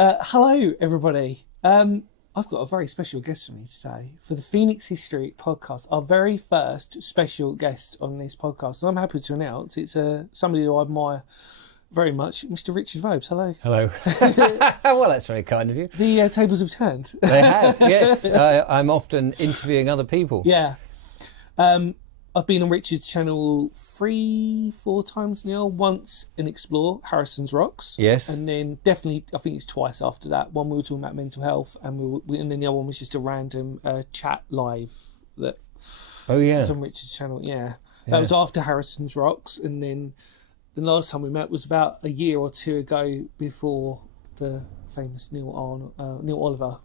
Hello, everybody. I've got a very special guest for me today for the Phoenix History podcast, our very first special guest on this podcast. And I'm happy to announce it's somebody who I admire very much, Mr. Richard Vobes. Hello. Hello. Well, that's very kind of you. The tables have turned. They have, yes. I'm often interviewing other people. Yeah. I've been on Richard's channel 3-4 times now. Once in Explore Harrison's Rocks. Yes. And then definitely, I think it's twice after that. One we were talking about mental health, and and then the other one was just a random chat live that. Oh yeah. Was on Richard's channel. Yeah. That was after Harrison's Rocks, and then the last time we met was about a year or two ago before the famous Neil Oliver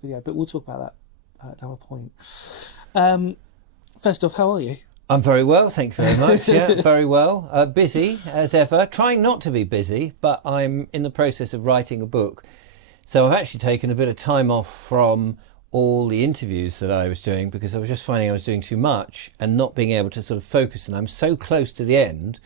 video. But we'll talk about that at another point. First off, how are you? I'm very well, thank you very much. Yeah, very well. Busy as ever. Trying not to be busy, but I'm in the process of writing a book. So I've actually taken a bit of time off from all the interviews that I was doing because I was just finding I was doing too much and not being able to sort of focus. And I'm so close to the end.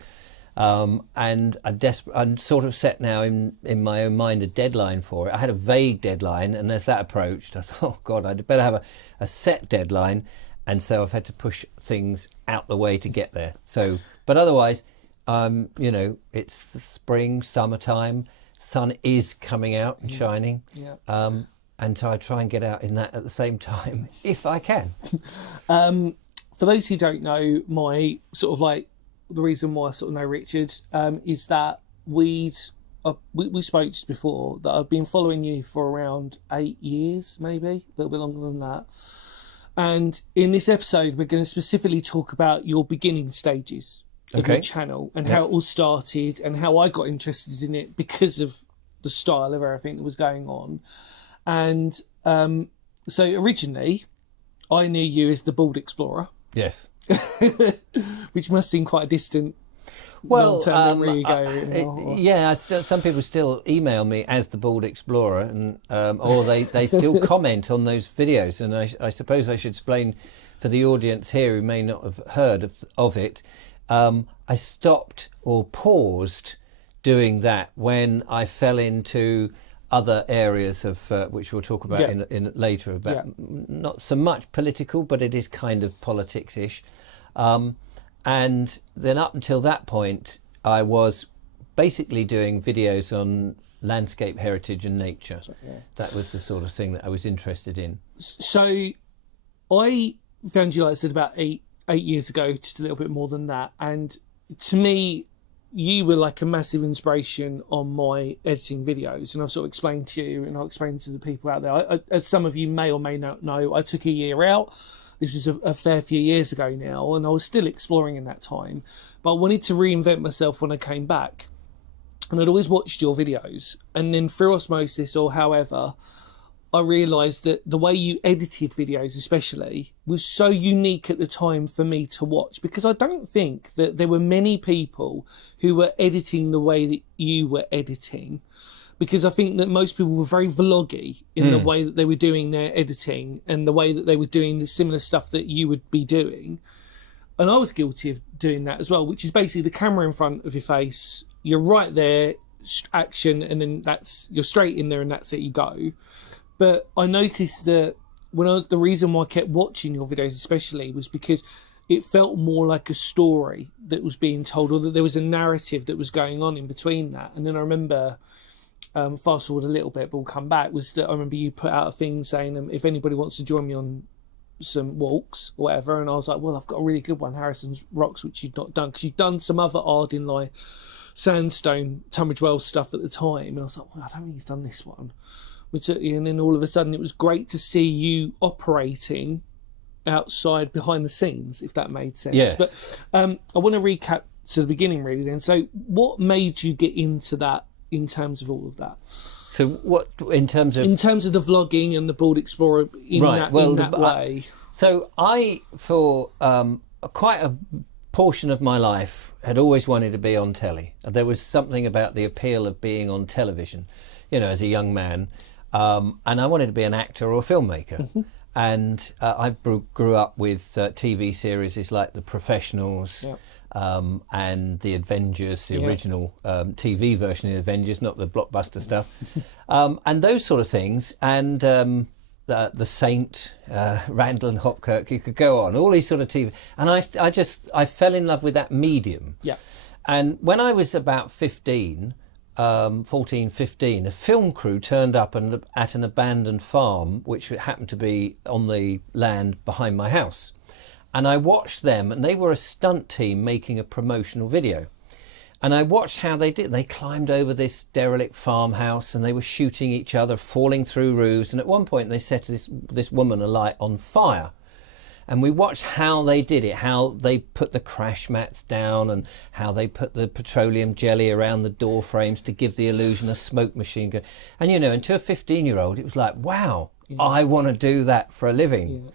And I'm sort of set now in my own mind a deadline for it. I had a vague deadline, and as that approached, I thought, oh God, I'd better have a set deadline. And so I've had to push things out the way to get there. So, but otherwise, it's the spring, summertime, sun is coming out and shining. Yeah. And so I try and get out in that at the same time, if I can. For those who don't know, my sort of like the reason why I sort of know Richard is that we spoke just before that I've been following you for around 8 years, maybe a little bit longer than that. And in this episode, we're going to specifically talk about your beginning stages of your channel and how it all started and how I got interested in it because of the style of everything that was going on. And so originally, I knew you as the Bald Explorer. Yes. Which must seem quite a distant long-term memory ago. Yeah, some people still email me as the Bald Explorer, and or they still comment on those videos. And I suppose I should explain for the audience here who may not have heard of it. I stopped or paused doing that when I fell into other areas of which we'll talk about in later about not so much political, but it is kind of politics-ish. And then up until that point, I was basically doing videos on landscape heritage and nature. That was the sort of thing that I was interested in. So I found you, like I said, about eight years ago, just a little bit more than that. And to me, you were like a massive inspiration on my editing videos. And I've sort of explained to you, and I'll explain to the people out there, as some of you may or may not know, I took a year out. This was a fair few years ago now, and I was still exploring in that time. But I wanted to reinvent myself when I came back. And I'd always watched your videos. And then through osmosis or however, I realised that the way you edited videos especially was so unique at the time for me to watch, because I don't think that there were many people who were editing the way that you were editing. Because I think that most people were very vloggy in the way that they were doing their editing and the way that they were doing the similar stuff that you would be doing. And I was guilty of doing that as well, which is basically the camera in front of your face. You're right there, action, and then you're straight in there and that's it, you go. But I noticed that the reason why I kept watching your videos especially was because it felt more like a story that was being told, or that there was a narrative that was going on in between that. And then I remember... fast forward a little bit, but we'll come back, was that I remember you put out a thing saying if anybody wants to join me on some walks or whatever, and I was like, well, I've got a really good one, Harrison's Rocks, which you'd not done, because you'd done some other Ardingly sandstone Tunbridge Wells stuff at the time, and I was like, well, I don't think he's done this one. And then all of a sudden it was great to see you operating outside behind the scenes, if that made sense. Yes. But I want to recap to the beginning really then. So what made you get into that in terms of all of that? So what, in terms of the vlogging and the Bald Explorer in that way? So I, for quite a portion of my life, had always wanted to be on telly. There was something about the appeal of being on television, as a young man. And I wanted to be an actor or a filmmaker. Mm-hmm. And I grew up with TV series like The Professionals, and the Avengers, the original TV version of the Avengers, not the blockbuster stuff, and those sort of things, and the Saint, Randall and Hopkirk. You could go on, all these sort of TV, and I fell in love with that medium. Yeah. And when I was about 15, 14, 15, a film crew turned up at an abandoned farm, which happened to be on the land behind my house. And I watched them, and they were a stunt team making a promotional video. And I watched how they did. They climbed over this derelict farmhouse, and they were shooting each other, falling through roofs. And at one point, they set this woman alight on fire. And we watched how they did it, how they put the crash mats down, and how they put the petroleum jelly around the door frames to give the illusion a smoke machine. And, you know, and to a 15-year-old, it was like, wow, I want to do that for a living. Yeah.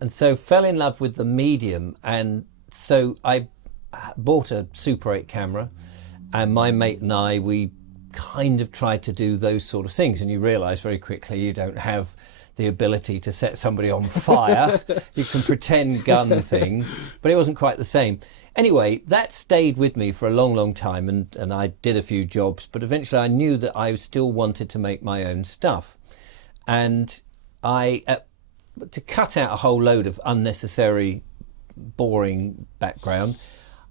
And so fell in love with the medium. And so I bought a Super 8 camera, and my mate and I, we kind of tried to do those sort of things. And you realise very quickly you don't have the ability to set somebody on fire. You can pretend gun things, but it wasn't quite the same. Anyway, that stayed with me for a long, long time, and I did a few jobs, but eventually I knew that I still wanted to make my own stuff. And to cut out a whole load of unnecessary, boring background,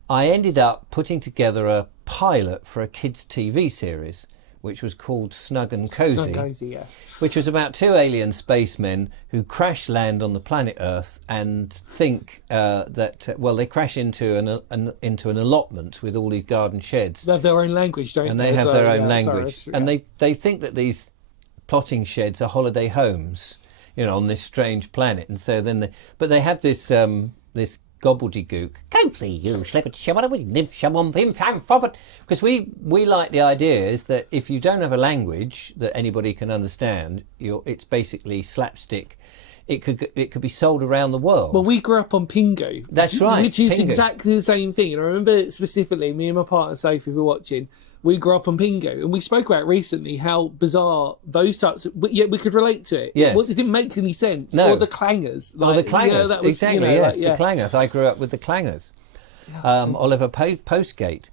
I ended up putting together a pilot for a kids' TV series, which was called Snug and Cozy. Snug and Cozy, yeah. Which was about two alien spacemen who crash land on the planet Earth and think they crash into an allotment with all these garden sheds. They have their own language, don't they? And they have their own language. And they think that these plotting sheds are holiday homes, you know, on this strange planet. And so then they have this this gobbledygook. Cozy, you slip because we like the idea is that if you don't have a language that anybody can understand, it's basically slapstick. It could be sold around the world. Well, we grew up on Pingu. That's right. Which is Pingu. Exactly the same thing. And I remember specifically, me and my partner Sophie were watching. We grew up on Pingu, and we spoke about recently how bizarre those types. Yet we could relate to it. Yes, it didn't make any sense. No. Or the clangers. Or the clangers. That was, exactly. You know, yes, the clangers. I grew up with the clangers. Oliver Postgate.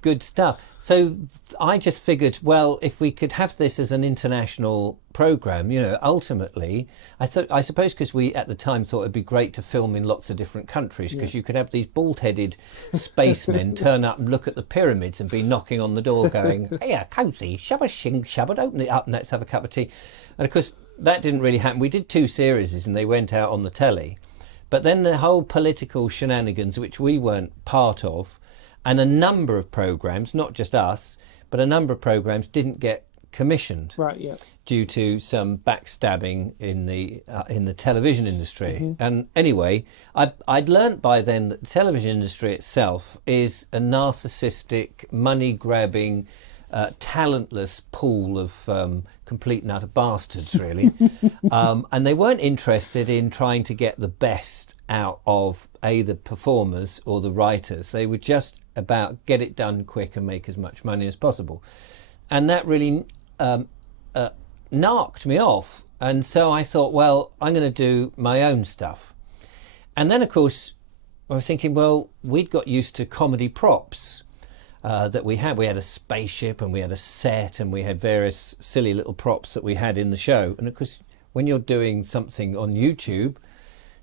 Good stuff. So I just figured, well, if we could have this as an international program, you know, ultimately, I suppose because we at the time thought it'd be great to film in lots of different countries, because you could have these bald-headed spacemen turn up and look at the pyramids and be knocking on the door going, hey, Cozy, shabba shing shabba, open it up and let's have a cup of tea. And of course, that didn't really happen. We did 2 series and they went out on the telly. But then the whole political shenanigans, which we weren't part of, and a number of programmes, not just us, but a number of programmes didn't get commissioned. Right, yeah. Due to some backstabbing in the television industry. Mm-hmm. And anyway, I'd learnt by then that the television industry itself is a narcissistic, money-grabbing, talentless pool of complete and utter bastards, really. And they weren't interested in trying to get the best out of the performers or the writers. They were just about get it done quick and make as much money as possible. And that really narked me off. And so I thought, well, I'm going to do my own stuff. And then, of course, I was thinking, well, we'd got used to comedy props. That we had a spaceship and we had a set and we had various silly little props that we had in the show. And of course, when you're doing something on YouTube,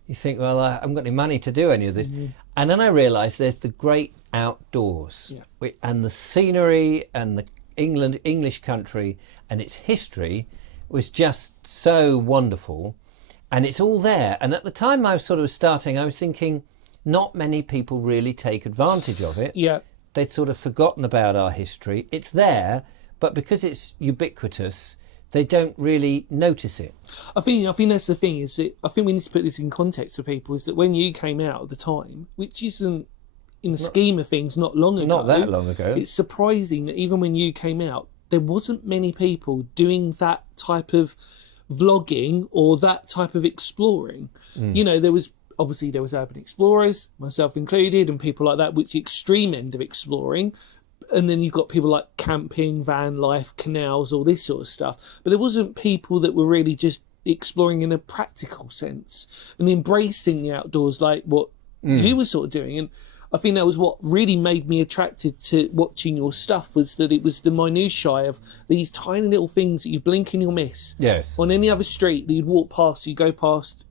you think, well, I haven't got any money to do any of this. Mm-hmm. And then I realised there's the great outdoors and the scenery and the English country and its history was just so wonderful. And it's all there. And at the time I was sort of starting, I was thinking, not many people really take advantage of it. Yeah. They'd sort of forgotten about our history. It's there, but because it's ubiquitous, they don't really notice it. I think that's the thing, is that I think we need to put this in context for people, is that when you came out at the time, which isn't, in the scheme of things, not long ago. Not that long ago. It's surprising that even when you came out, there wasn't many people doing that type of vlogging or that type of exploring. You know, there was urban explorers, myself included, and people like that, which is the extreme end of exploring. And then you've got people like camping, van life, canals, all this sort of stuff. But there wasn't people that were really just exploring in a practical sense and embracing the outdoors like what you were sort of doing. And I think that was what really made me attracted to watching your stuff, was that it was the minutiae of these tiny little things that you blink and you'll miss. Yes. On any other street that you'd walk past, you go past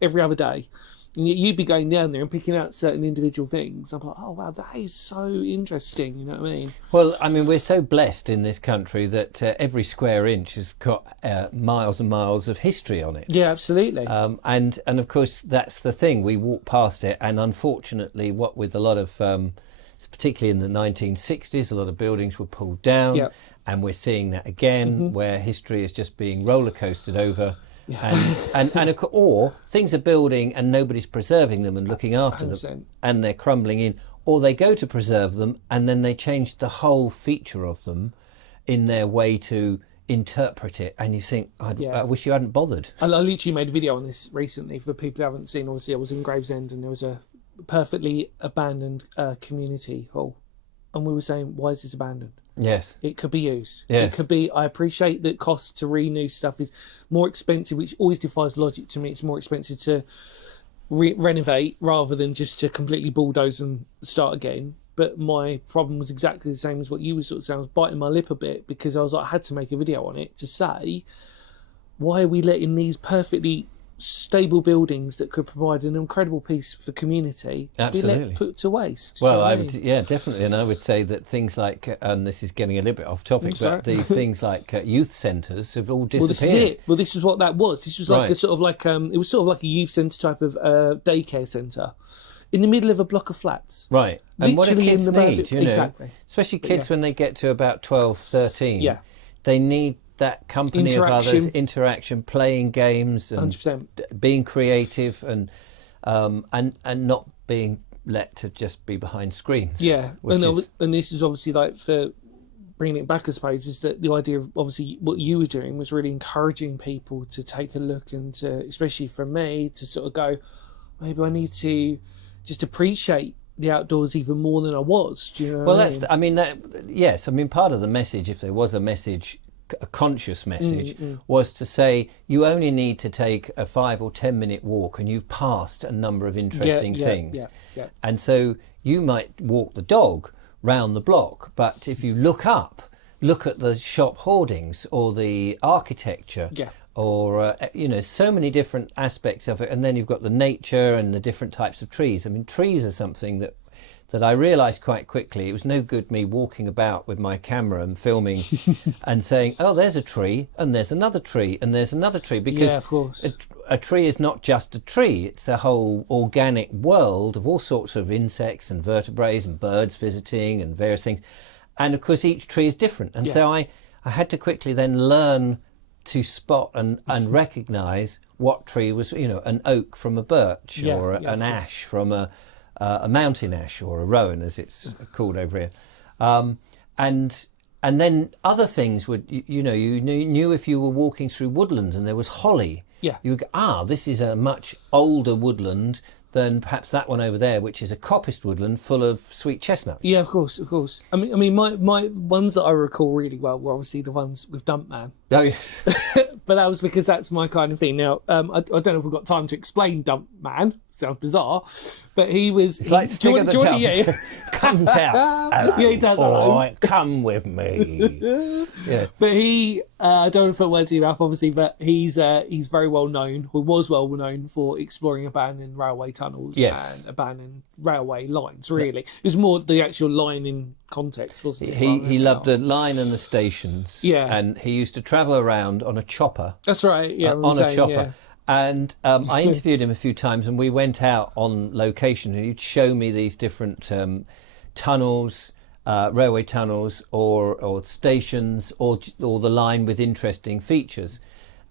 every other day. And yet you'd be going down there and picking out certain individual things. I'm like, oh, wow, that is so interesting. You know what I mean? Well, I mean, we're so blessed in this country that every square inch has got miles and miles of history on it. Yeah, absolutely. And of course, that's the thing. We walk past it, and unfortunately, what with a lot of, particularly in the 1960s, a lot of buildings were pulled down. Yep. And we're seeing that again, where history is just being roller coasted over. Or things are building and nobody's preserving them and looking after 100%. them, and they're crumbling in, or they go to preserve them and then they change the whole feature of them in their way to interpret it, and you think, I wish you hadn't bothered. I literally made a video on this recently for people who haven't seen. Obviously, I was in Gravesend and there was a perfectly abandoned community hall, and we were saying, why is this abandoned? Yes. It could be used. Yes. It could be. I appreciate that cost to renew stuff is more expensive, which always defies logic to me. It's more expensive to renovate rather than just to completely bulldoze and start again. But my problem was exactly the same as what you were sort of saying. I was biting my lip a bit because I was like, I had to make a video on it to say, why are we letting these perfectly stable buildings that could provide an incredible piece for community be let put to waste? Well, I would, definitely, and I would say that things like, and this is getting a little bit off topic, but these things like youth centres have all disappeared. Well, this is it. Well, this is what that was. This was like a sort of like it was sort of like a youth centre type of daycare centre in the middle of a block of flats. Right, and what do kids need? You know, exactly. Especially kids when they get to about 12, 13. Yeah, they need that company of others, interaction, playing games, and 100%. Being creative, and not being let to just be behind screens. Yeah, and this is obviously like for bringing it back, I suppose, is that the idea of obviously what you were doing was really encouraging people to take a look and to, especially for me, to sort of go, maybe I need to just appreciate the outdoors even more than I was. Do you know? Well, yes. I mean, part of the message, if there was a message, a conscious message, was to say you only need to take a 5 or 10 minute walk and you've passed a number of interesting things. And so you might walk the dog round the block, but if you look at the shop hoardings or the architecture, or so many different aspects of it, and then you've got the nature and the different types of trees. I mean, trees are something that I realised quite quickly. It was no good me walking about with my camera and filming and saying, oh, there's a tree and there's another tree and there's another tree, because of course. a tree is not just a tree, it's a whole organic world of all sorts of insects and vertebrates and birds visiting and various things. And of course each tree is different, and so I had to quickly then learn to spot and recognise what tree was, an oak from a birch, or an ash from a mountain ash, or a rowan as it's called over here, and then other things would you knew if you were walking through woodland and there was holly, you would go, this is a much older woodland than perhaps that one over there, which is a coppiced woodland full of sweet chestnut. Yeah, of course. I mean, my ones that I recall really well were obviously the ones with Dumpman. Oh yes, but that was because that's my kind of thing. Now, I don't know if we've got time to explain Dumpman. Sounds bizarre, but he was. It's like Stig of the Dump. Comes out. Hello, he does. Boy, come with me. But he, I don't want to put words in your mouth, obviously, but he's very well known, or was well known for exploring abandoned railway tunnels and abandoned railway lines. Really, it was more the actual line in context, wasn't it? He loved the line and the stations. Yeah, and he used to travel around on a chopper. That's right. Yeah, on a chopper. Yeah. And I interviewed him a few times, and we went out on location, and he'd show me these different tunnels, railway tunnels, or stations, or the line with interesting features.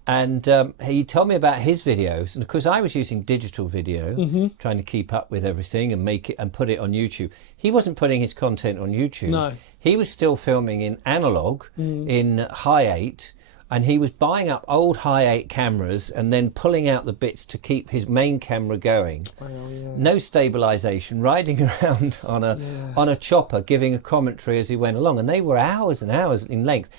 And he told me about his videos, and of course I was using digital video, trying to keep up with everything and make it and put it on YouTube. He wasn't putting his content on YouTube. No, he was still filming in analog, in high 8. And he was buying up old high 8 cameras and then pulling out the bits to keep his main camera going. No stabilisation, riding around on a chopper, giving a commentary as he went along. And they were hours and hours in length.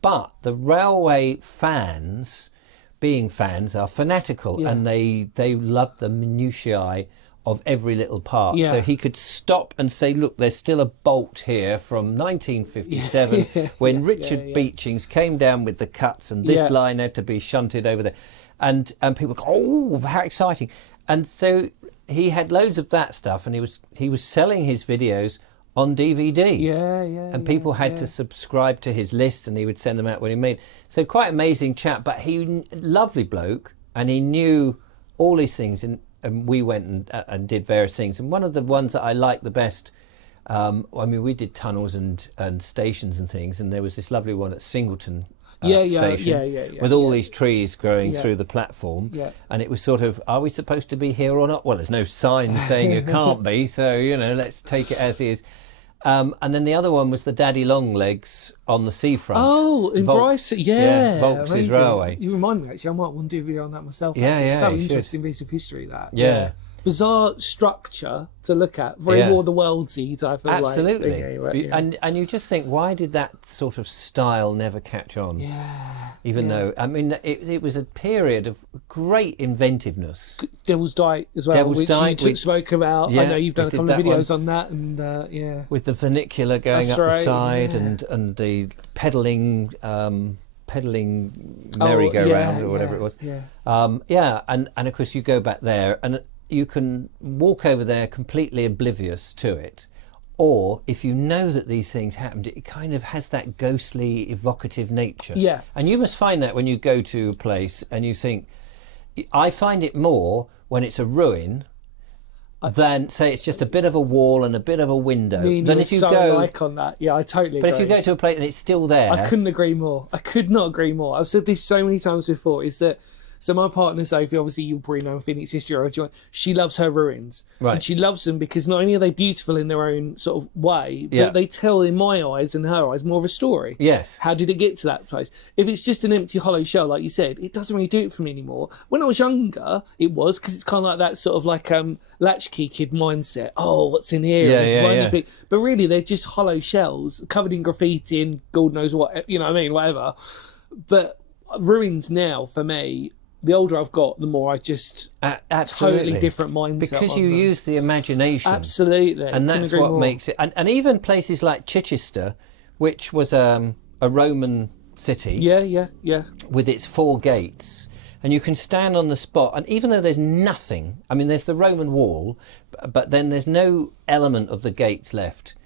But the railway fans, being fans, are fanatical, and they love the minutiae of every little part. Yeah. So he could stop and say, look, there's still a bolt here from 1957 when Richard Beechings came down with the cuts and this line had to be shunted over there. And people go, oh, how exciting. And so he had loads of that stuff, and he was selling his videos on DVD. And people had to subscribe to his list, and he would send them out when he made. So quite amazing chap, but lovely bloke, and he knew all these things. And we went and did various things. And one of the ones that I liked the best, I mean, we did tunnels and stations and things, and there was this lovely one at Singleton station with all these trees growing through the platform. And it was sort of, are we supposed to be here or not? Well, there's no sign saying you can't be, so, you know, let's take it as is. And then the other one was the Daddy Longlegs on the seafront. Oh, in Bryce, Vobes Railway. You remind me, actually, I might want to do a video on that myself. It's so interesting piece of history, that. Yeah. Bizarre structure to look at, very War of the Worldsy type of absolutely. Like, And you just think, why did that sort of style never catch on? Even though, I mean, it was a period of great inventiveness. Devil's Dyke as well, which you spoke about. I know you've done a couple of videos on that, and with the vernacular going up the side and the pedalling merry-go-round or whatever it was. And of course you go back there and you can walk over there completely oblivious to it, or if you know that these things happened, it kind of has that ghostly evocative nature. And you must find that when you go to a place and you think, I find it more when it's a ruin than, say, it's just a bit of a wall and a bit of a window. Then if you go like on that, I totally agree. But if you go to a place and it's still there, I couldn't agree more. I could not agree more. I've said this so many times before, is that, so my partner Sophie, obviously you'll probably know Phoenix history, she loves her ruins. And she loves them because not only are they beautiful in their own sort of way, but they tell, in my eyes and her eyes, more of a story. How did it get to that place? If it's just an empty hollow shell, like you said, it doesn't really do it for me anymore. When I was younger, it was, because it's kind of like that sort of like latchkey kid mindset. Oh, what's in here? But really, they're just hollow shells covered in graffiti and God knows what, you know what I mean, whatever. But ruins now, for me, the older I've got, the more I just totally different mindset. Because you use the imagination. Absolutely. And that's what makes it. And even places like Chichester, which was a Roman city. With its 4 gates. And you can stand on the spot, and even though there's nothing, I mean, there's the Roman wall, but then there's no element of the gates left.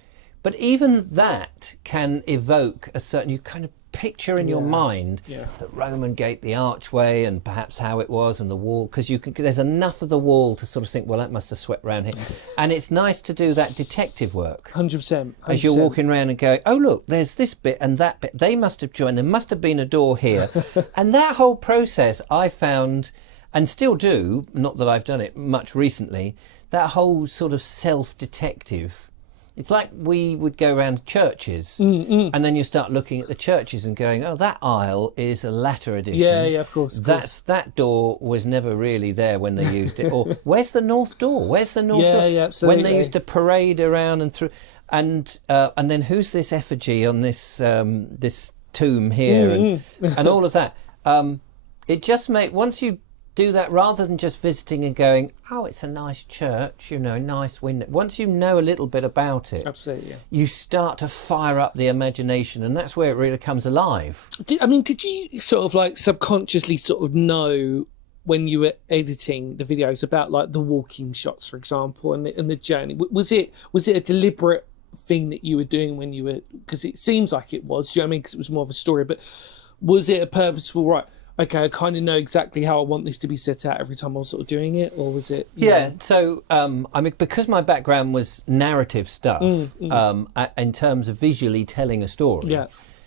But even that can evoke a certain, you kind of picture in your mind the Roman gate, the archway, and perhaps how it was, and the wall, because there's enough of the wall to sort of think, well, that must have swept round here. And it's nice to do that detective work. 100%. As you're walking around and going, oh, look, there's this bit and that bit. They must have joined. There must have been a door here. And that whole process I found, and still do, not that I've done it much recently, that whole sort of self-detective. It's like we would go around churches and then you start looking at the churches and going, oh, that aisle is a latter edition. Of course. That door was never really there when they used it. Or where's the north door? Where's the north door? Absolutely. When they used to parade around and through. And then who's this effigy on this this tomb here and all of that. It just once you do that, rather than just visiting and going, oh, it's a nice church, you know, nice window. Once you know a little bit about it, you start to fire up the imagination, and that's where it really comes alive. Did you sort of like subconsciously sort of know when you were editing the videos about like the walking shots, for example, and the journey? Was it a deliberate thing that you were doing when you were, because it seems like it was, do you know what I mean, because it was more of a story, but was it a purposeful, right, okay, I kind of know exactly how I want this to be set out every time I was sort of doing it, or was it? So I mean, because my background was narrative stuff, in terms of visually telling a story.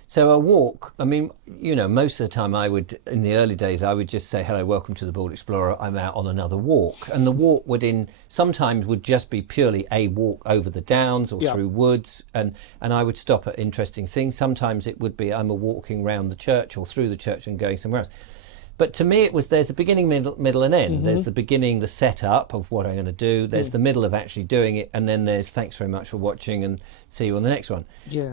So a walk, I mean, you know, most of the time in the early days, I would just say, hello, welcome to the Bald Explorer, I'm out on another walk. And the walk sometimes would just be purely a walk over the downs or through woods, and I would stop at interesting things. Sometimes it would be I'm walking around the church or through the church and going somewhere else. But to me, there's a beginning, middle and end. There's the beginning, the setup of what I'm going to do. There's the middle of actually doing it. And then there's thanks very much for watching and see you on the next one.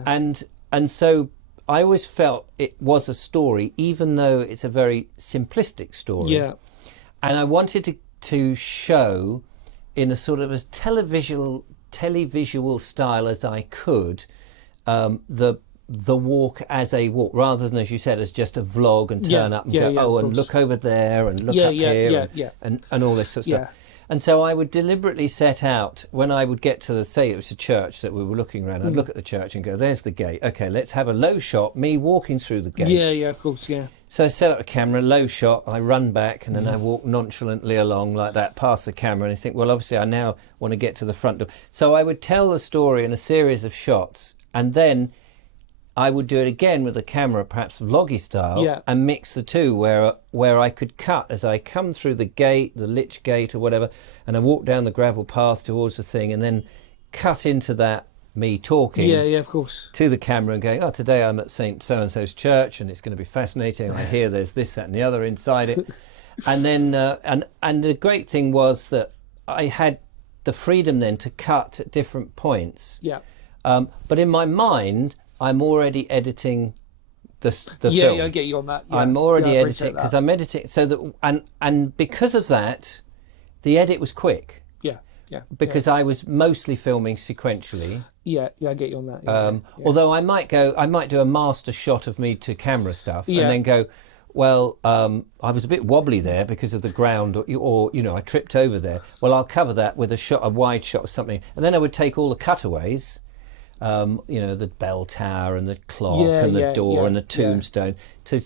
And so I always felt it was a story, even though it's a very simplistic story. And I wanted to show in a sort of as televisual style as I could, the walk as a walk, rather than, as you said, as just a vlog and turn up and go, and look over there and look up here and all this sort of stuff. And so I would deliberately set out, when I would get to the, say it was a church that we were looking around, I'd look at the church and go, there's the gate. Okay, let's have a low shot, me walking through the gate. Yeah, of course, yeah. So I set up a camera, low shot, I run back, and then I walk nonchalantly along like that, past the camera, and I think, well, obviously I now want to get to the front door. So I would tell the story in a series of shots, and then I would do it again with the camera, perhaps vloggy style, and mix the two, where I could cut as I come through the gate, the lich gate or whatever, and I walk down the gravel path towards the thing, and then cut into that, me talking of course, to the camera and going, oh, today I'm at St. So-and-so's church and it's going to be fascinating. I hear there's this, that and the other inside it. And then, and the great thing was that I had the freedom then to cut at different points. Yeah. But in my mind, I'm already editing the film. Yeah, I get you on that. Yeah. I'm already editing, because I'm editing, so that, and because of that, the edit was quick. Yeah. Because I was mostly filming sequentially. Yeah, I get you on that. Although I might do a master shot of me to camera stuff, and then go, well, I was a bit wobbly there because of the ground, or you know, I tripped over there. Well, I'll cover that with a wide shot of something, and then I would take all the cutaways, you know, the bell tower and the clock and the door and the tombstone to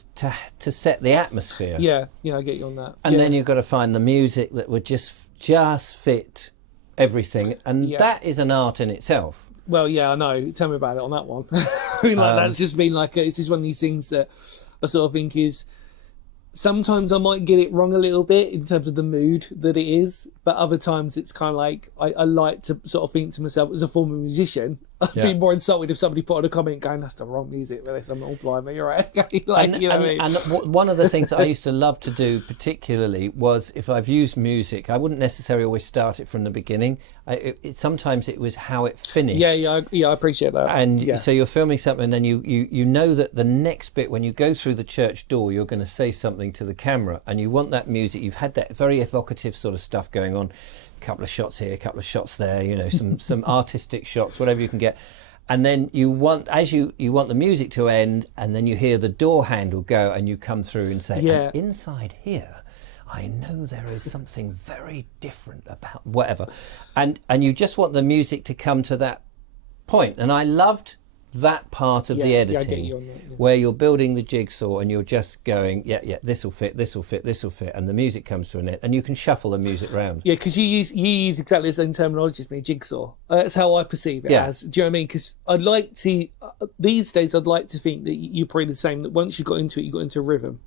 set the atmosphere. Yeah, I get you on that. And then you've got to find the music that would just fit everything, and that is an art in itself. Well, I know. Tell me about it on that one. I mean, that's just been like, it's just one of these things that I sort of think is, sometimes I might get it wrong a little bit in terms of the mood that it is, but other times it's kind of like, I like to sort of think to myself, as a former musician, I'd be more insulted if somebody put on a comment going, that's the wrong music for this, I'm all blimey, you're right. And one of the things that I used to love to do particularly was, if I've used music, I wouldn't necessarily always start it from the beginning. Sometimes it was how it finished. Yeah, I appreciate that. And so you're filming something, and then you know that the next bit, when you go through the church door, you're going to say something to the camera, and you want that music. You've had that very evocative sort of stuff going on. A couple of shots here, a couple of shots there, you know, some artistic shots, whatever you can get. And then you want, you want the music to end, and then you hear the door handle go, and you come through and say, and inside here, I know there is something very different about whatever. And you just want the music to come to that point. And I loved that part of the editing, I get you on that, where you're building the jigsaw and you're just going, this will fit, and the music comes to an end, and you can shuffle the music around. Yeah, because you use exactly the same terminology as me, jigsaw. That's how I perceive it as. Do you know what I mean? Because I'd like to, these days, I'd like to think that you're probably the same, that once you got into it, you got into a rhythm.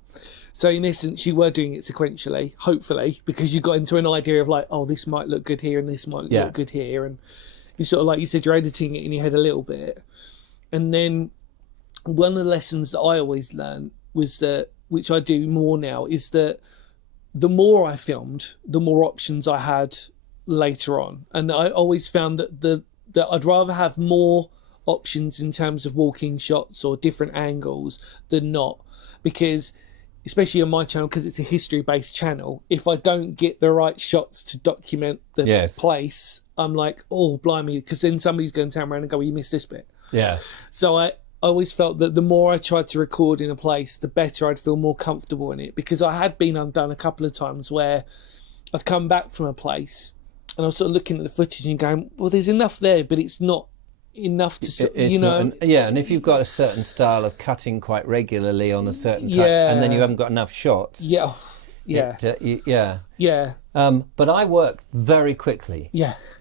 So in essence, you were doing it sequentially, hopefully, because you got into an idea of like, oh, this might look good here and this might look good here. And you sort of, like you said, you're editing it in your head a little bit. And then one of the lessons that I always learned was that, which I do more now, is that the more I filmed, the more options I had later on. And I always found that I'd rather have more options in terms of walking shots or different angles than not. Because, especially on my channel, because it's a history-based channel, if I don't get the right shots to document the place, I'm like, oh, blimey, because then somebody's going to turn around and go, well, you missed this bit. Yeah. So I always felt that the more I tried to record in a place, the better I'd feel more comfortable in it, because I had been undone a couple of times where I'd come back from a place and I was sort of looking at the footage and going, well, there's enough there, but it's not enough to, you know. And if you've got a certain style of cutting quite regularly on a certain type, and then you haven't got enough shots. But I worked very quickly.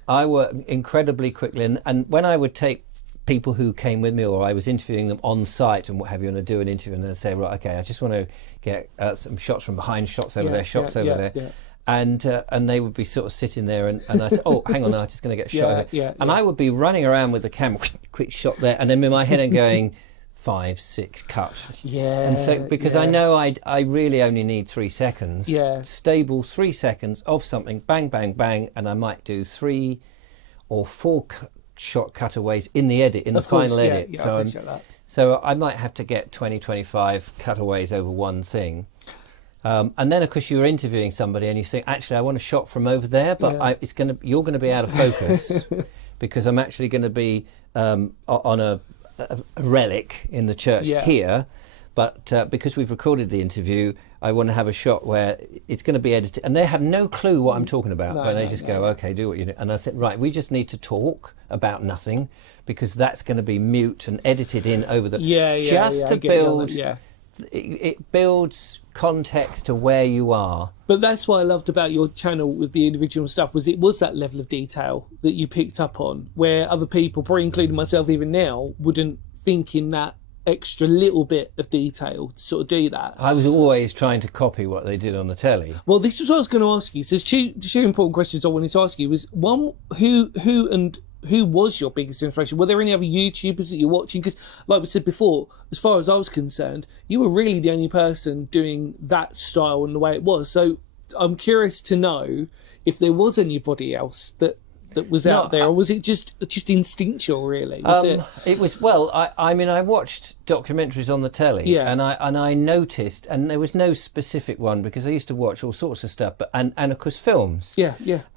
I worked incredibly quickly, and when I would take people who came with me, or I was interviewing them on site and what have you, and I'd do an interview and they'd say, right, okay, I just want to get some shots from behind, shots over there, shots over there. And they would be sort of sitting there, and I said, oh, hang on, I'm just going to get a shot of it. And I would be running around with the camera, quick shot there, and then in my head I'm going, 5, 6 cut. And so, because I know I really only need 3 seconds, stable 3 seconds of something, bang, bang, bang, and I might do 3 or 4 shot cutaways in the edit, in the final edit. So so I might have to get 20, 25 cutaways over one thing. And then, of course, you're interviewing somebody and you think, actually, I want a shot from over there, but Yeah. you're going to be out of focus because I'm actually going to be on a relic in the church here. But because we've recorded the interview, I want to have a shot where it's going to be edited. And they have no clue what I'm talking about. But they just go, OK, do what you do. And I said, right, we just need to talk about nothing because that's going to be mute and edited in over the... Just to build... It builds context to where you are. But that's what I loved about your channel with the individual stuff, was it was that level of detail that you picked up on, where other people, probably including myself even now, wouldn't think in that extra little bit of detail to sort of do that. I was always trying to copy what they did on the telly. Well, this is what I was going to ask you. So there's two important questions I wanted to ask you. Was one, who was your biggest inspiration? Were there any other YouTubers that you're watching? Because like we said before, as far as I was concerned, you were really the only person doing that style and the way it was. So I'm curious to know if there was anybody else that was out there, or was it just instinctual, really? It was, well, I mean, I watched documentaries on the telly, and I noticed, and there was no specific one because I used to watch all sorts of stuff, but and of course films.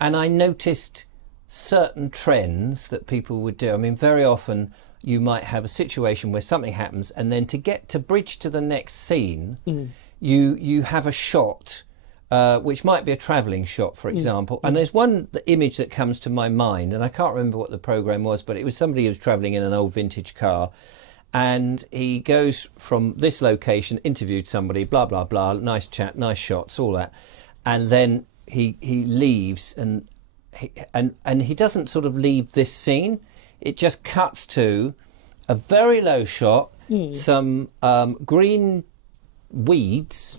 And I noticed certain trends that people would do. I mean, very often you might have a situation where something happens, and then to bridge to the next scene, you have a shot, which might be a travelling shot, for example. And there's one image that comes to my mind, and I can't remember what the programme was, but it was somebody who was travelling in an old vintage car, and he goes from this location, interviewed somebody, blah, blah, blah, nice chat, nice shots, all that. And then he leaves, and he doesn't sort of leave this scene. It just cuts to a very low shot, some green weeds,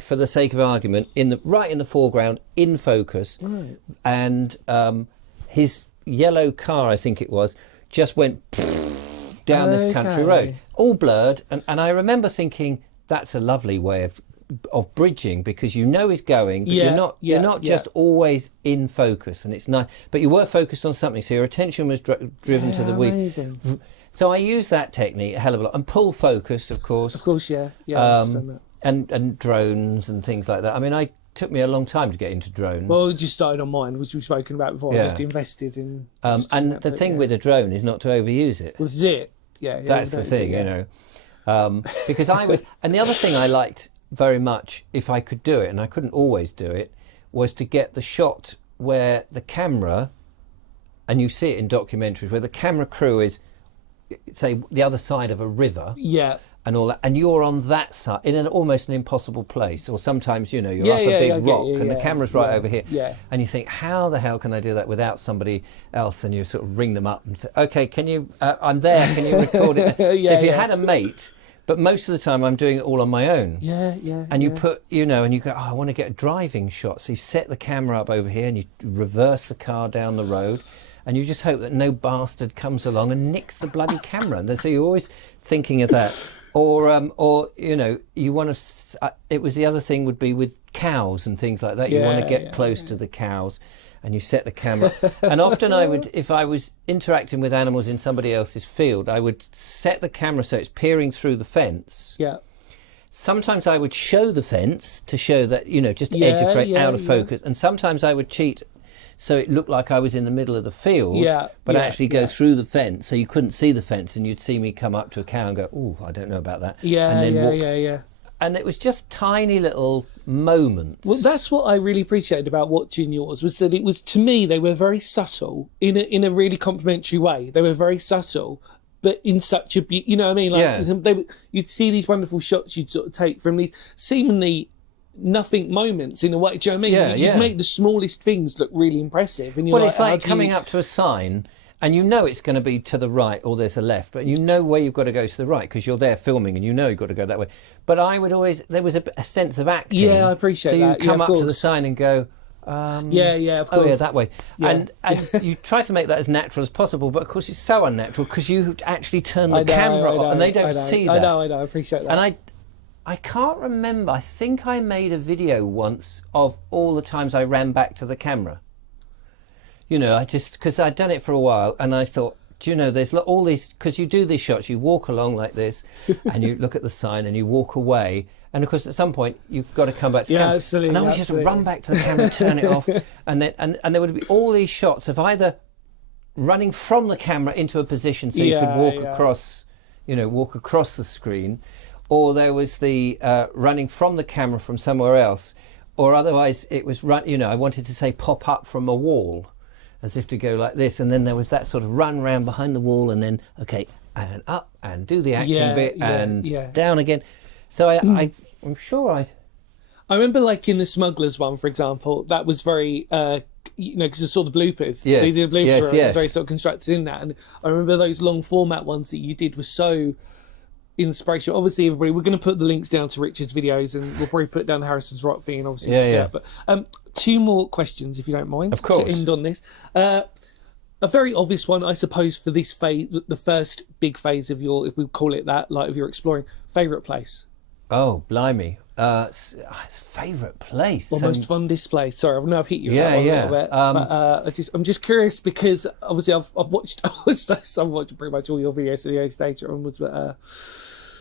for the sake of argument, right in the foreground, in focus, and his yellow car, I think it was, just went down this country road, all blurred. And I remember thinking, that's a lovely way of bridging, because you know he's going, but you're not just always in focus, and it's nice, but you were focused on something, so your attention was driven to the weeds. So I use that technique a hell of a lot, and pull focus, of course, and drones and things like that. I mean, took me a long time to get into drones. Well, we just started on mine, which we've spoken about before. I just invested in. And the thing with a drone is not to overuse it. Was it? That's the thing, you know. Because I would, and the other thing I liked very much, if I could do it, and I couldn't always do it, was to get the shot where the camera, and you see it in documentaries, where the camera crew is, say, the other side of a river, and all that, and you're on that side in almost an impossible place, or sometimes, you know, you're up a big rock and the camera's right over here, and you think, how the hell can I do that without somebody else? And you sort of ring them up and say, okay, can you, I'm there, can you record it? So if you had a mate, but most of the time I'm doing it all on my own. And you put, you know, and you go, oh, I want to get a driving shot. So you set the camera up over here and you reverse the car down the road, and you just hope that no bastard comes along and nicks the bloody camera. And so you're always thinking of that. Or you know, you want to, it was the other thing would be with cows and things like that. You want to get close to the cows, and you set the camera. And often I would, if I was interacting with animals in somebody else's field, I would set the camera so it's peering through the fence. Sometimes I would show the fence to show that, you know, just edge of out of focus. And sometimes I would cheat so it looked like I was in the middle of the field, but actually go through the fence, so you couldn't see the fence, and you'd see me come up to a cow and go, oh, I don't know about that. And then walk. And it was just tiny little moments. Well, that's what I really appreciated about watching yours, was that it was, to me, they were very subtle in a really complimentary way. They were very subtle, but in such a, you know what I mean? Like you'd see these wonderful shots you'd sort of take from these seemingly nothing moments in a way. Do you know what I mean? You make the smallest things look really impressive. And you're it's like coming up to a sign, and you know it's going to be to the right or there's a left, but you know where you've got to go to the right because you're there filming and you know you've got to go that way. But I would always, there was a sense of acting. Yeah, I appreciate that. So you come up to the sign and go, of course. Oh yeah, that way. And you try to make that as natural as possible, but of course it's so unnatural because you actually turn the camera on and they don't see that. I know, I appreciate that. And I can't remember, I think I made a video once of all the times I ran back to the camera. You know, I just, because I'd done it for a while and I thought, do you know, there's all these, because you do these shots, you walk along like this and you look at the sign and you walk away. And of course, at some point, you've got to come back to the camera. Absolutely, and I would just run back to the camera, turn it off. And then and there would be all these shots of either running from the camera into a position so you could walk across, walk across the screen. Or there was the running from the camera from somewhere else. Or otherwise, it was I wanted to say pop up from a wall, as if to go like this. And then there was that sort of run round behind the wall and then, okay, and up and do the acting bit and down again. So I'm sure I remember, like in the Smugglers one, for example, that was very, because I saw the bloopers. Yes, they did the bloopers. yes. It was very sort of constructed in that. And I remember those long format ones that you did were so inspirational. Obviously, everybody, we're going to put the links down to Richard's videos, and we'll probably put down Harrison's Rock thing, and obviously, But 2 more questions, if you don't mind, of course, to end on this. A very obvious one, I suppose, for this phase, the first big phase of your, if we call it that, like of your exploring, favourite place. Oh, blimey. Favourite place. Or most fondest place. Sorry, I know I've hit you a little bit. But I'm just curious because obviously I've watched pretty much all your videos at the age stage onwards. But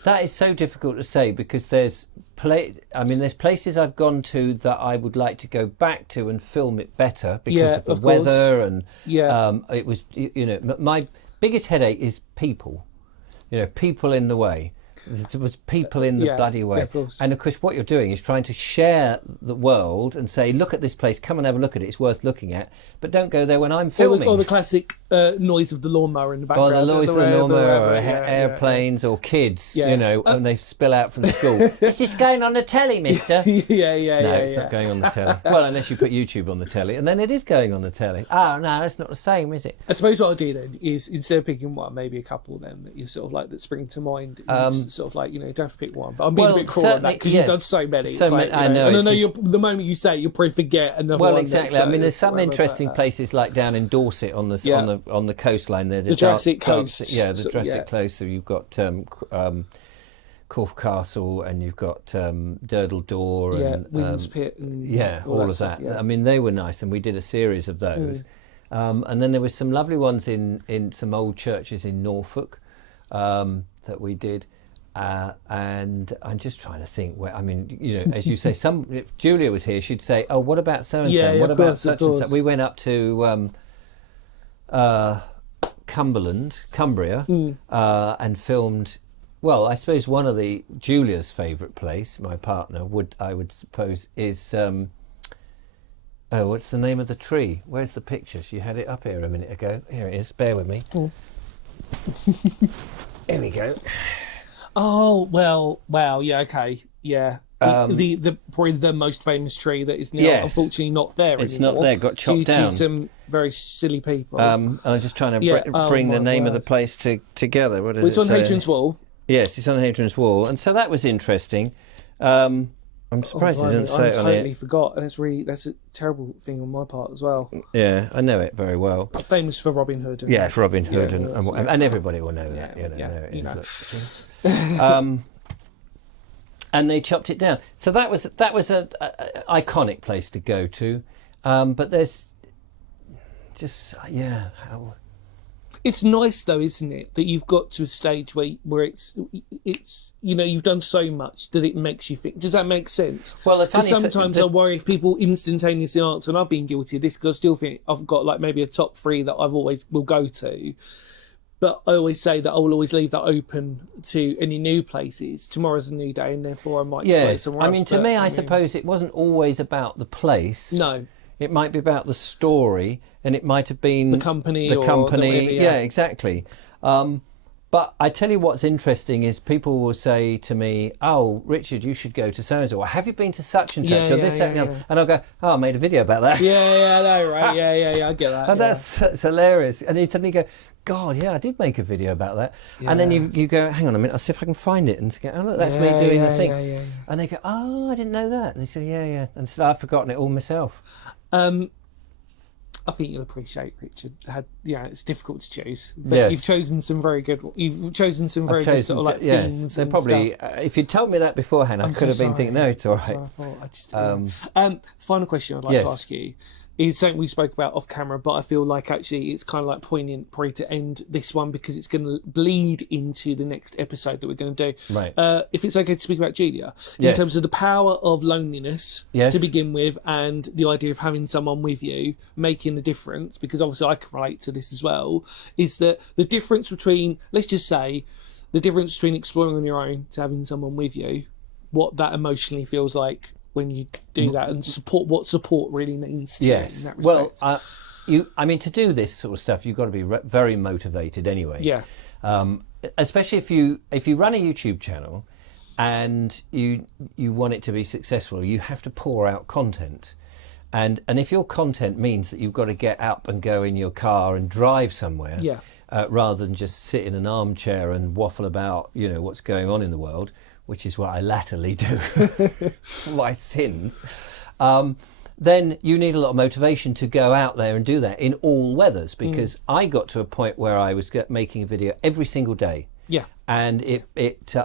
that is so difficult to say because there's places I've gone to that I would like to go back to and film it better because of the weather and it was my biggest headache is people. People in the way. There was people in the bloody way. And of course what you're doing is trying to share the world and say, look at this place, come and have a look at it, it's worth looking at, but don't go there when I'm filming. Or the classic noise of the lawnmower in the background. Or the noise of the lawnmower, or airplanes, or kids, and they spill out from school. Is this going on the telly, mister? No, it's not going on the telly. Well, unless you put YouTube on the telly, and then it is going on the telly. Oh, no, that's not the same, is it? I suppose what I'll do then is, instead of picking one, maybe a couple then that you sort of like that spring to mind, sort of like, you don't have to pick one, but I'm being a bit cruel on that because you've done so many. I know. And I know the moment you say it, you'll probably forget another one. Well, exactly. I mean, there's some interesting places like down in Dorset on the coastline there. The Jurassic Coast. The Jurassic Coast. So you've got Corfe Castle and you've got Durdle Door and Wings Pit and all of that. I mean, they were nice, and we did a series of those. And then there were some lovely ones in some old churches in Norfolk that we did. And I'm just trying to think where, as you say, if Julia was here, she'd say, oh, what about so-and-so? What about such and such? We went up to Cumbria, and filmed, well, I suppose one of Julia's favourite place, my partner, I would suppose, is, what's the name of the tree? Where's the picture? She had it up here a minute ago. Here it is, bear with me. Here we go. Oh, well, wow, yeah, okay, yeah. The probably the most famous tree that is now unfortunately not there anymore. It's not there, got chopped down. Due to some very silly people. I'm just trying to bring the name of the place together. What does it's on Hadrian's Wall. Yes, it's on Hadrian's Wall. And so that was interesting. I'm surprised it didn't say it on here. I totally forgot, and that's a terrible thing on my part as well. Yeah, I know it very well. Famous for Robin Hood. Yeah, for Robin Hood, and everybody will know that. There it is. And they chopped it down. So that was a iconic place to go to. But there's just It's nice though, isn't it, that you've got to a stage where it's you've done so much that it makes you think. Does that make sense? Well, because sometimes I worry if people instantaneously answer, and I've been guilty of this because I still think I've got like maybe a top 3 that I've always will go to. But I always say that I will always leave that open to any new places. Tomorrow's a new day, and therefore I might explore somewhere else. To me, I suppose it wasn't always about the place. No. It might be about the story, and it might have been the company. Yeah, exactly. But I tell you what's interesting is people will say to me, "Oh, Richard, you should go to so and so. Or have you been to such and such? Or this, that, and the other?" And I'll go, "Oh, I made a video about that." I know, right? Yeah, I get that. And that's hilarious. And you suddenly go, God, yeah, I did make a video about that. Yeah. And then you go, hang on a minute, I'll see if I can find it. And go, oh, look, that's me doing the thing. Yeah. And they go, oh, I didn't know that. And they say, yeah. And so I've forgotten it all myself. I think you'll appreciate, Richard. It's difficult to choose, but you've chosen some very good. You've chosen some very good sort of like themes. They're probably. If you'd told me that beforehand, I could have been thinking, no, it's all right. Final question I'd like to ask you. is something we spoke about off camera, but I feel like actually it's kind of like poignant probably to end this one because it's going to bleed into the next episode that we're going to do. Right. If it's okay to speak about Julia, in terms of the power of loneliness to begin with, and the idea of having someone with you making the difference, because obviously I can relate to this as well, is that the difference between, let's just say, the difference between exploring on your own to having someone with you, what that emotionally feels like when you do that, and what support really means to you in that respect. Well, I mean, to do this sort of stuff, you've got to be very motivated anyway. Yeah. Especially if you run a YouTube channel and you want it to be successful, you have to pour out content. And if your content means that you've got to get up and go in your car and drive somewhere, rather than just sit in an armchair and waffle about, what's going on in the world, which is what I latterly do, my sins, then you need a lot of motivation to go out there and do that in all weathers, because I got to a point where I was making a video every single day. Yeah. And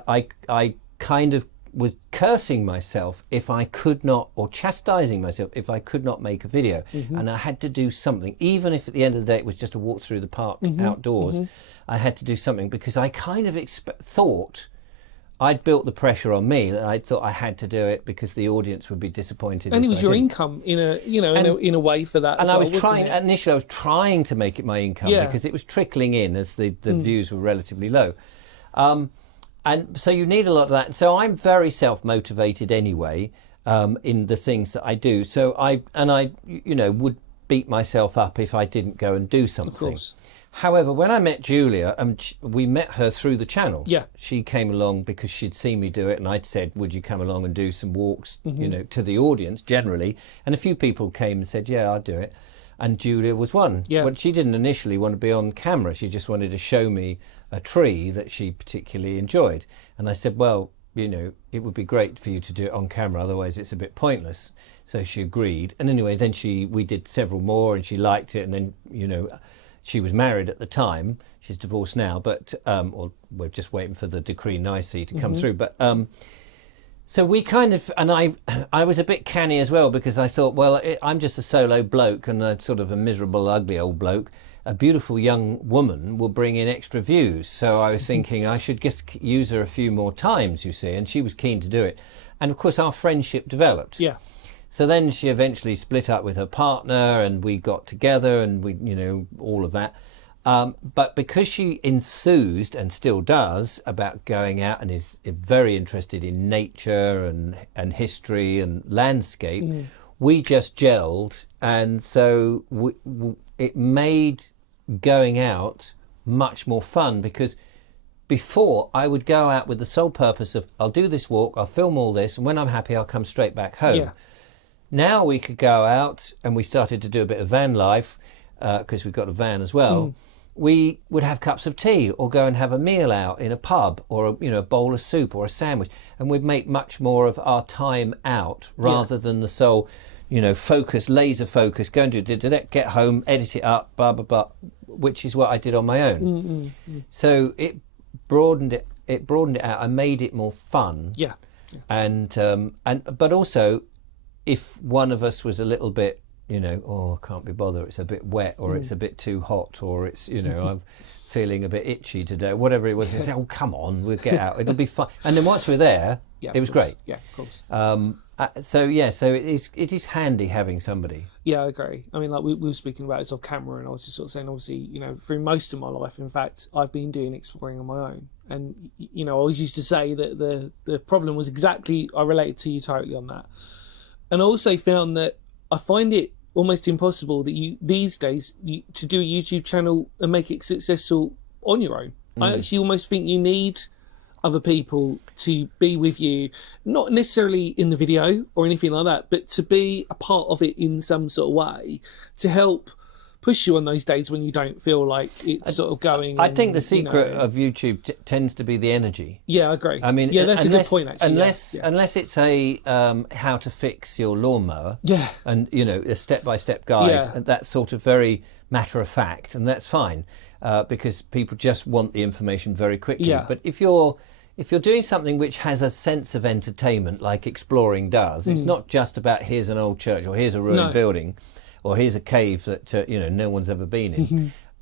I kind of was cursing myself if I could not, or chastising myself if I could not make a video. And I had to do something, even if at the end of the day it was just a walk through the park outdoors. I had to do something because I kind of thought I'd built the pressure on me that I thought I had to do it because the audience would be disappointed. And it was your income in a way for that. And I was initially I was trying to make it my income because it was trickling in as the views were relatively low. And so you need a lot of that. So I'm very self-motivated anyway in the things that I do. So I would beat myself up if I didn't go and do something. Of course. However, when I met Julia, we met her through the channel. Yeah. She came along because she'd seen me do it, and I'd said, would you come along and do some walks, to the audience generally? And a few people came and said, yeah, I'll do it. And Julia was one. Yeah. But she didn't initially want to be on camera. She just wanted to show me a tree that she particularly enjoyed. And I said, well, it would be great for you to do it on camera, otherwise it's a bit pointless. So she agreed. And anyway, then we did several more, and she liked it. And then, she was married at the time. She's divorced now, but or we're just waiting for the decree nicey to come through. But so we kind of, and I was a bit canny as well, because I thought, well, I'm just a solo bloke and a sort of a miserable, ugly old bloke. A beautiful young woman will bring in extra views. So I was thinking I should just use her a few more times, you see, and she was keen to do it. And of course, our friendship developed. Yeah. So then she eventually split up with her partner, and we got together, and we, all of that. But because she enthused, and still does, about going out and is very interested in nature and history and landscape, we just gelled. And so it made going out much more fun, because before I would go out with the sole purpose of, I'll do this walk, I'll film all this, and when I'm happy, I'll come straight back home. Yeah. Now we could go out, and we started to do a bit of van life because we've got a van as well. We would have cups of tea, or go and have a meal out in a pub, or a bowl of soup or a sandwich, and we'd make much more of our time out rather than the sole, focus, laser focus, go and do it, get home, edit it up, blah blah blah, which is what I did on my own. So it broadened it out. I made it more fun. Yeah. But also, if one of us was a little bit, I can't be bothered, it's a bit wet, or it's a bit too hot, or it's, I'm feeling a bit itchy today, whatever it was, they say, oh, come on, we'll get out, it'll be fun. And then once we're there, it was great. Yeah, of course. So it is handy having somebody. Yeah, I agree. I mean, like we were speaking about it off camera, and I was just sort of saying, obviously, through most of my life, in fact, I've been doing exploring on my own. And, I always used to say that the problem was exactly, I related to you totally on that. And I also found that I find it almost impossible that these days to do a YouTube channel and make it successful on your own. I actually almost think you need other people to be with you, not necessarily in the video or anything like that, but to be a part of it in some sort of way to help push you on those days when you don't feel like it's sort of going. I think the secret of YouTube tends to be the energy. Yeah, I agree. I mean, that's a good point, actually. Unless it's a how to fix your lawnmower, and a step-by-step guide, that's sort of very matter of fact, and that's fine, because people just want the information very quickly. Yeah. But if you're doing something which has a sense of entertainment, like exploring does, it's not just about here's an old church or here's a ruined building, or here's a cave that no one's ever been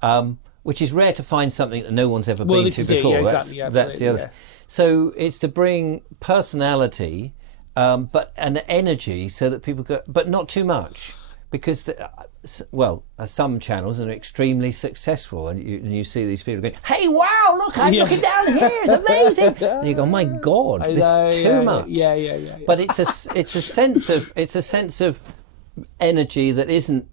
in, which is rare to find something that no one's ever been to before. Exactly, that's the other thing. So it's to bring personality, but an energy, so that people go, but not too much. Because, some channels are extremely successful, and you see these people going, "Hey, wow! Look, I'm looking down here. It's amazing!" And you go, "Oh my God, this is too much." Yeah. But it's a sense of energy that isn't,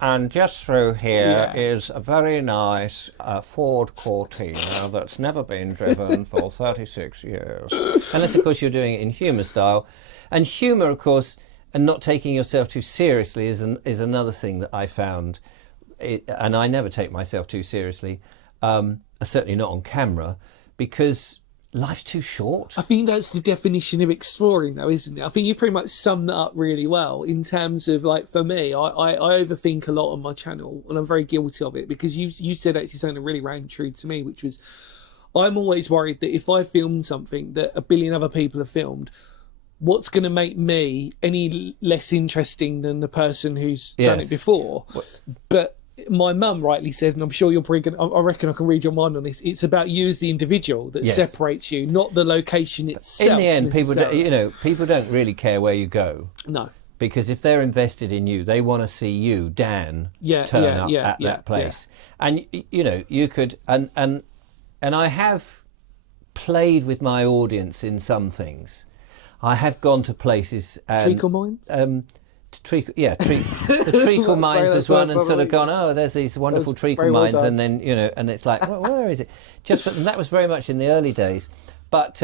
And just through here is a very nice Ford Cortina that's never been driven for 36 years. Unless, of course, you're doing it in humour style, and humour, of course. And not taking yourself too seriously is another thing that I found, and I never take myself too seriously, certainly not on camera, because life's too short. I think that's the definition of exploring, though, isn't it? I think you pretty much summed that up really well in terms of, like, for me, I overthink a lot on my channel, and I'm very guilty of it, because you said actually something that really rang true to me, which was, I'm always worried that if I film something that a billion other people have filmed, what's going to make me any less interesting than the person who's done it before? But my mum rightly said, and I'm sure you're probably going, I reckon I can read your mind on this, it's about you as the individual that separates you, not the location itself. In the end, people don't really care where you go. No. Because if they're invested in you, they want to see you, Dan, turn up at that place. And you could, and I have played with my audience in some things. I have gone to places and Treacle Mines? The treacle mines was one, and sort of gone, oh, there's these wonderful treacle mines, and then and it's like, well, where is it? And that was very much in the early days. But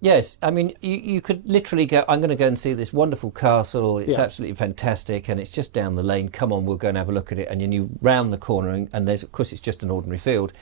yes, I mean, you could literally go, I'm going to go and see this wonderful castle. It's absolutely fantastic, and it's just down the lane. Come on, we'll go and have a look at it. And then you round the corner, and there's, of course, it's just an ordinary field,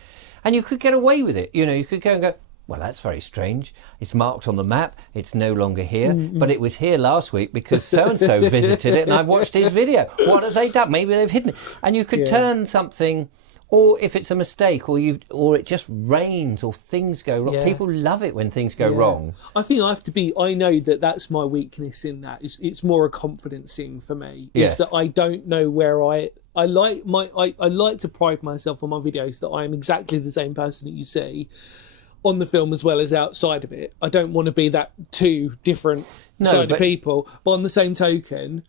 and you could get away with it. You could go and go, well, that's very strange. It's marked on the map. It's no longer here, but it was here last week because so-and-so visited it, and I watched his video. What have they done? Maybe they've hidden it. And you could turn something, or if it's a mistake, or it just rains, or things go wrong. People love it when things go wrong. I think I know that that's my weakness in that. It's more a confidence thing for me. Is that I don't know where I like to pride myself on my videos that I am exactly the same person that you see on the film as well as outside of it. I don't want to be that two different side of people. But on the same token,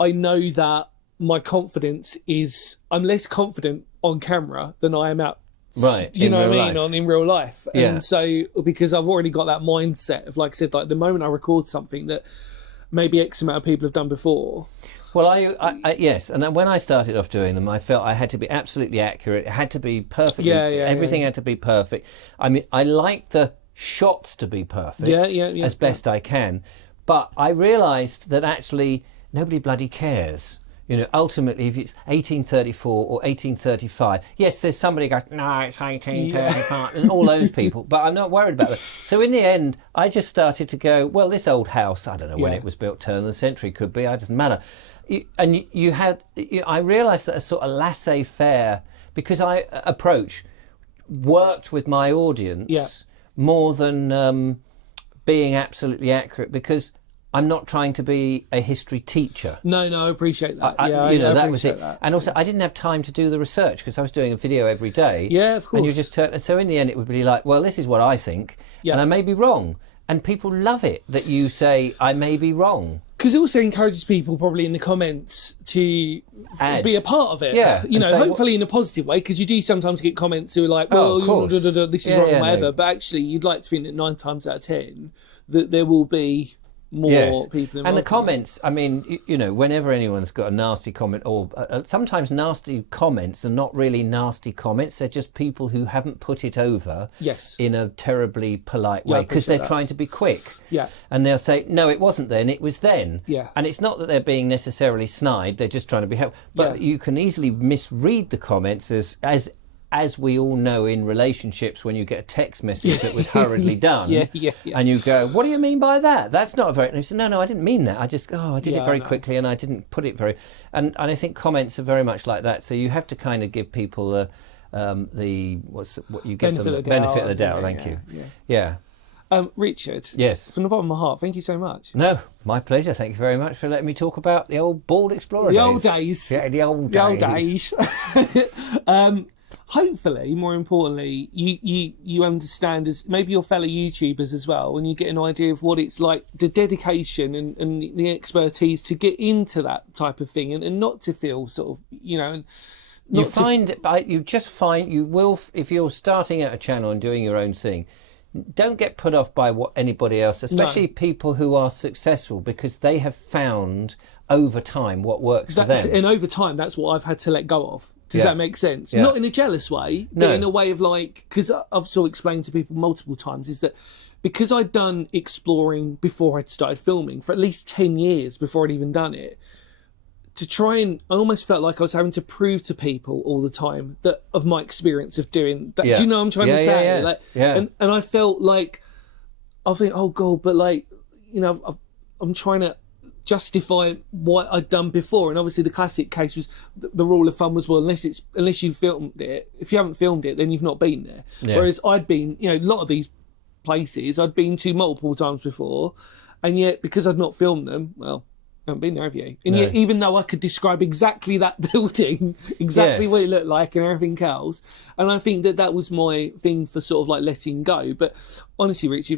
I know that my confidence is, I'm less confident on camera than I am out. Right. You know what I mean? In real life. And so, because I've already got that mindset of, like I said, like the moment I record something that maybe X amount of people have done before. Well, yes, and then when I started off doing them, I felt I had to be absolutely accurate. It had to be perfectly. Everything had to be perfect. I mean, I like the shots to be perfect as best I can, but I realised that actually nobody bloody cares. Ultimately, if it's 1834 or 1835, yes, there's somebody goes, no, it's 1835, and all those people, but I'm not worried about that. So in the end, I just started to go, well, this old house, I don't know when it was built, turn of the century, could be, it doesn't matter. I realised that a sort of laissez-faire, because I worked with my audience more than being absolutely accurate, because I'm not trying to be a history teacher. No, I appreciate that. That was it. And also, I didn't have time to do the research because I was doing a video every day. Yeah, of course. And you just so in the end, it would be like, well, this is what I think, and I may be wrong. And people love it that you say I may be wrong. Because it also encourages people probably in the comments to be a part of it. Yeah. Hopefully in a positive way, because you do sometimes get comments who are like, well, this is wrong or whatever. No. But actually, you'd like to think that 9 times out of 10 that there will be more people involved. And the comments, I mean, whenever anyone's got a nasty comment, or sometimes nasty comments are not really nasty comments, they're just people who haven't put it over in a terribly polite way, because they're trying to be quick. Yeah. And they'll say, no, it wasn't then, it was then. Yeah. And it's not that they're being necessarily snide, they're just trying to be helpful. But you can easily misread the comments as we all know in relationships, when you get a text message that was hurriedly done, and you go, what do you mean by that? That's not a very... And you say, no, I didn't mean that. I just, I did it very quickly, and I didn't put it very... And I think comments are very much like that. So you have to kind of give people what you get, benefit of the doubt. Thank you. Yeah. Richard. Yes. From the bottom of my heart, thank you so much. No, my pleasure. Thank you very much for letting me talk about the old Bald Explorer The days. old days. Yeah, the old days. Hopefully, more importantly, you understand, as maybe your fellow YouTubers as well, and you get an idea of what it's like, the dedication and the expertise to get into that type of thing, and not to feel sort of, you will, if you're starting out a channel and doing your own thing, don't get put off by what anybody else, especially people who are successful, because they have found over time what works for them. And over time, that's what I've had to let go of. Does that make sense? Not in a jealous way, but in a way of like, because I've sort of explained to people multiple times, is that because I'd done exploring before I'd started filming for at least 10 years before I'd even done it, to try and, I almost felt like I was having to prove to people all the time that of my experience of doing that. Do you know what I'm trying to say? And I felt like, I think, oh God, but like, I'm trying to justify what I'd done before. And obviously the classic case was the rule of thumb was, well, unless you filmed it, if you haven't filmed it, then you've not been there. Whereas I'd been, a lot of these places I'd been to multiple times before, and yet because I'd not filmed them, well, I haven't been there, have you? And yet, even though I could describe exactly that building, exactly what it looked like and everything else, and I think that was my thing for sort of like letting go. But honestly, Rich,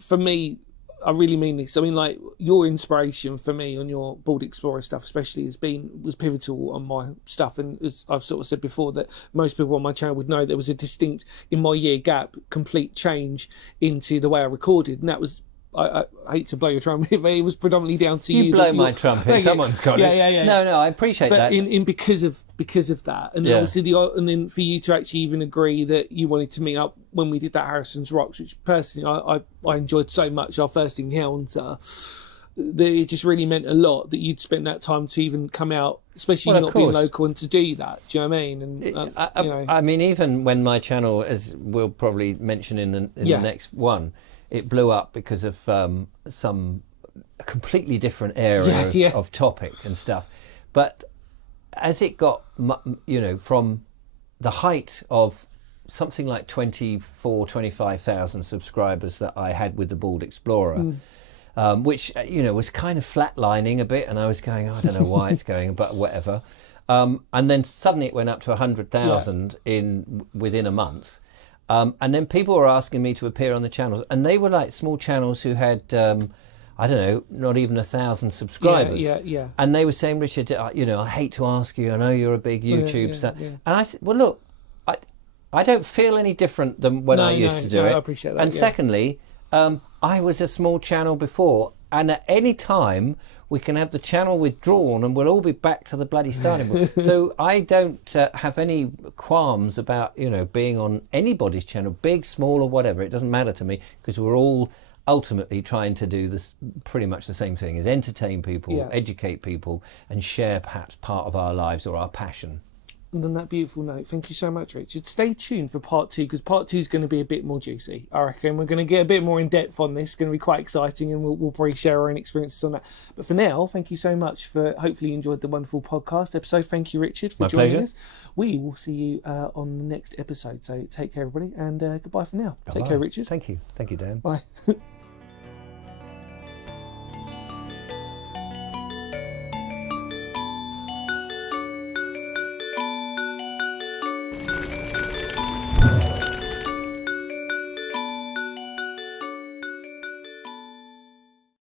for me, I really mean this. I mean, like, your inspiration for me on your Bald Explorer stuff especially was pivotal on my stuff. And as I've sort of said before, that most people on my channel would know there was a distinct, in my year gap, complete change into the way I recorded. And that was, I hate to blow your trumpet, but it was predominantly down to you. You blow my trumpet. Someone's got it. Yeah. No, I appreciate that. But because of that, and obviously and then for you to actually even agree that you wanted to meet up when we did that Harrison's Rocks, which personally I enjoyed so much, our first encounter, that it just really meant a lot that you'd spent that time to even come out, especially not being local, and to do that. Do you know what I mean? And I mean, even when my channel, as we'll probably mention in the next one, it blew up because of some completely different area of topic and stuff. But as it got, from the height of something like 25,000 subscribers that I had with the Bald Explorer, which, was kind of flatlining a bit, and I was going, I don't know why it's going, but whatever. And then suddenly it went up to 100,000 within a month. And then people were asking me to appear on the channels, and they were like small channels who had, I don't know, not even 1,000 subscribers. Yeah. And they were saying, Richard, I hate to ask you, I know you're a big YouTube star. And I said, well, look, I don't feel any different than when I used to do it. I appreciate that. And secondly, I was a small channel before, and at any time we can have the channel withdrawn and we'll all be back to the bloody starting point. So I don't have any qualms about, being on anybody's channel, big, small or whatever. It doesn't matter to me, because we're all ultimately trying to do this pretty much the same thing, is entertain people, educate people, and share perhaps part of our lives or our passion. And on that beautiful note, thank you so much, Richard. Stay tuned for part 2, because part 2 is going to be a bit more juicy, I reckon. We're going to get a bit more in depth on this. It's going to be quite exciting, and we'll probably share our own experiences on that. But for now, thank you so much for, hopefully you enjoyed the wonderful podcast episode. Thank you, Richard, for joining us. We will see you on the next episode. So take care, everybody, and goodbye for now. Take care, Richard. Thank you, Dan. Bye.